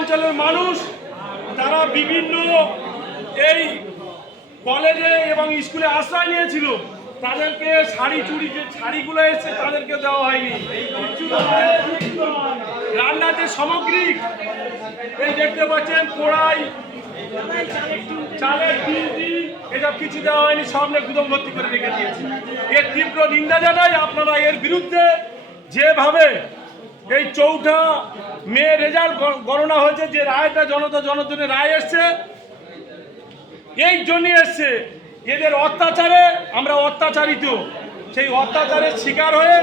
অঞ্চলের মানুষ তারা বিভিন্ন এই কলেজে এবং স্কুলে আশ্রয় নিয়েছিল, তাদেরকে শাড়ি চুড়ি যে শাড়িগুলো এসেছে তাদেরকে দেওয়া হয়নি। রান্নার যে সামগ্রী এই দেখতে পাচ্ছেন, কড়াই, চালের টিন, এসব কিছু দেওয়া হয়নি, সামনে গুদম ভর্তি করে রেখে দিয়েছে। এর তীব্র নিন্দা জানাই। আপনারা এর বিরুদ্ধে যেভাবে এই 4ঠা মে রেজাল্ট গণনা হয়েছে, যে রায়টা জনগণের রায় এসছে, এই জন্যই এসছে। এদের অত্যাচারে আমরা অত্যাচারিত, সেই অত্যাচারের শিকার হয়ে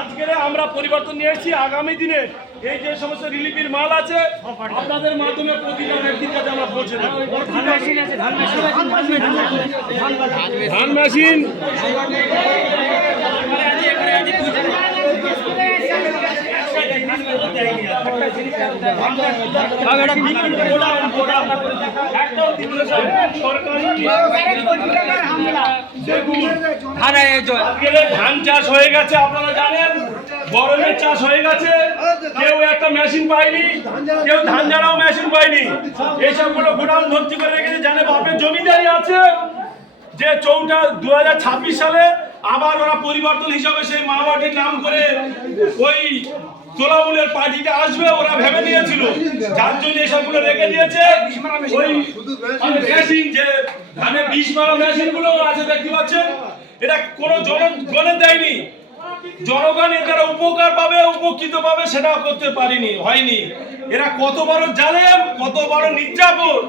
আজকে আমরা পরিবর্তন নিয়ে এসেছি। আগামী দিনে এই যে সমস্ত রিলিফের মাল আছে আপনাদের মাধ্যমে প্রতিটা ব্যক্তির কাছে আমরা পৌঁছে দেব। ধান মেশিন ধান চাষ হয়ে গেছে, আপনারা জানেন, গরমের চাষ হয়ে গেছে, কেউ একটা মেশিন পায়নি, কেউ ধান ঝাড়াও মেশিন পায়নি। এইসবগুলো গোডাউন ভর্তি করে রেখেছে, জানে বাপের জমিদারি আছে। যে 2026 সালে আবার ওরা পরিবর্তন হিসাবে সেই মাওবাটির নাম করে ওই তোলামূলের পার্টিটা আসবে, ওরা ভেবে নিয়েছিল, যার জন্য এসবগুলো রেখে দিয়েছে। ওই মেশিন, যে ধানের বিষ মারা মেশিনগুলো আছে দেখতে পাচ্ছেন, এটা কোনো জনগণের দেয়নি। জনগণ এর দ্বারা উপকার পাবে, উপকৃত পাবে, সেটা করতে হয়নি। এরা কত বড় জালেম, কত বড় নির্যাতন,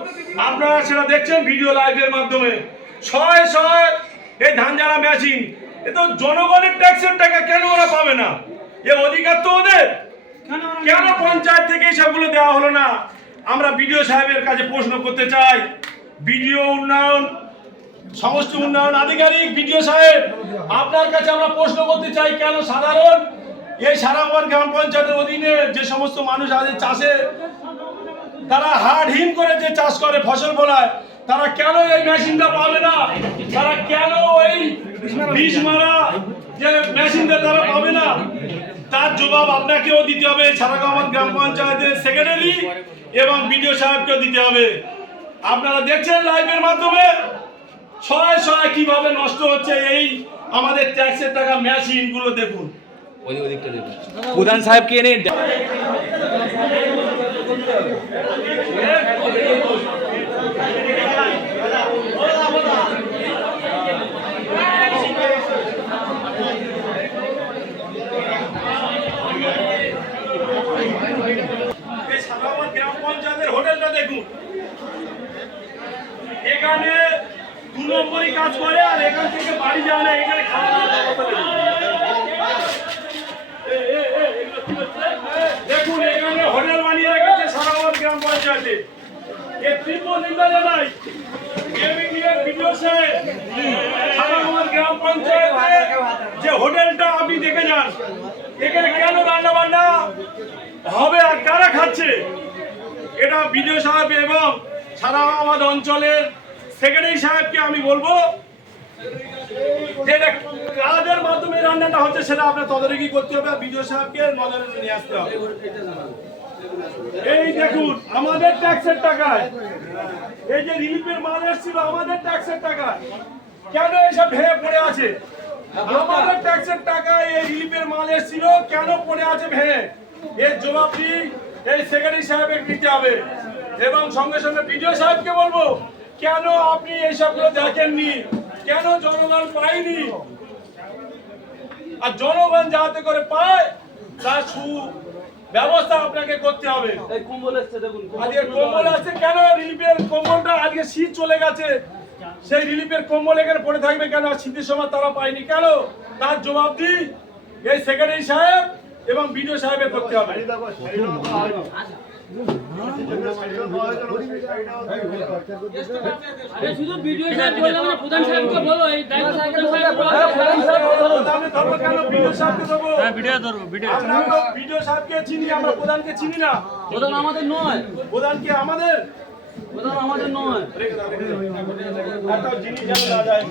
আপনারা সেটা দেখছেন ভিডিও লাইভের মাধ্যমে। শয়ে শয়ে এই ধান ঝাড়া মেশিন, এ তো জনগণের ট্যাক্সের টাকা, কেন ওরা পাবে না? এ অধিকার তো ওদের, কেন পঞ্চায়েত থেকে সবগুলো দেওয়া হলো না? আমরা বিডিও সাহেবের কাছে প্রশ্ন করতে চাই। বিডিও উন্নয়ন, সমস্ত উন্নয়ন আধিকারিক বিডিও সাহেব, আপনার কাছে আমরা প্রশ্ন করতে চাই, কেন সাধারণ এই সারাগঞ্জ গ্রাম পঞ্চায়েতের অধীনে যে সমস্ত মানুষ আছে চাষে, তারা হাড় হিম করে যে চাষ করে, ফসল ফলায়, তারা কেন এই মেশিনটা পাবে না? তারা কেন এই বিষ মারা যে মেশিনটা তারা পাবে না? তার জবাব আপনাকেও দিতে হবে, সারাগঞ্জ গ্রাম পঞ্চায়েতের সেক্রেটারি এবং বিডিও সাহেবকেও দিতে হবে। আপনারা দেখছেন লাইভের মাধ্যমে শয়ে শয়ে কিভাবে নষ্ট হচ্ছে এই আমাদের ট্যাক্সের টাকা মেশিনগুলো। দেখুন, প্রধান সাহেবকে এনে গ্রাম পঞ্চায়েতের হোটেলটা দেখুন, এখানে 2 নম্বরই কাজ করে, আর এখান থেকে বাড়ি যায় না, এখানে খাওয়া দেখুন, এখানে হোটেল বানিয়ে রেখেছে সারাগঞ্জ গ্রাম পঞ্চায়েতে। এর তীব্র নিন্দা জানাই। সারাগঞ্জ গ্রাম পঞ্চায়েতে যে হোটেলটা আপনি দেখে যান, এখানে কেন রান্না বান্না হবে আর কারা খাচ্ছে? এটা বিডিও সাহেব এবং সারাগঞ্জ অঞ্চলের সেক্রেটারি সাহেবকে আমি বলবো, যেটা কাদের মাধ্যমে রান্নাটা হচ্ছে সেটা আপনার তদারকি করতে হবে, বিডিও সাহেবকে নজরে নিয়ে আসতে হবে। এই দেখুন, আমাদের ট্যাক্সের টাকায় এই যে রিলিফের মাল এসেছিল, আমাদের ট্যাক্সের টাকায়, কেন এসব ভেঙে পড়ে আছে? আমাদের ট্যাক্সের টাকায় এই রিলিফের মাল এসেছিল, কেন পড়ে আছে ভেঙে? এর জবাবটি এই সেক্রেটারি সাহেবের দিতে হবে। এবং সঙ্গে সঙ্গে বিডিও সাহেবকে বলবো, কেন আপনি এইসবগুলো দেখেননি? কেন জনগণ পায়নি? আর জনগণ যাতে করে পায় তার ব্যবস্থা আপনাকে করতে হবে। আজকে কম্বল আছে, কেন রিলিফের কম্বলটা আজকে শীত চলে গেছে, সেই রিলিফের কম্বল এখানে পড়ে থাকবে কেন? শীতের সময় তারা পায়নি কেন? তার জবাবদি এই সেক্রেটারি সাহেব এবং বিডিও সাহেবের করতে হবে। শুধু ভিডিও সাহেব বললাম না, প্রধান সাহেবকে বলো, এই দায়িত্ব প্রধান সাহেব বলো। ভিডিও সাহেবকে চিনি আমরা, প্রধানকে চিনি না। প্রধান আমাদের নয়। প্রধান কি আমাদের? প্রধান আমাদের নয়। একটা জিনিস জানা যায়।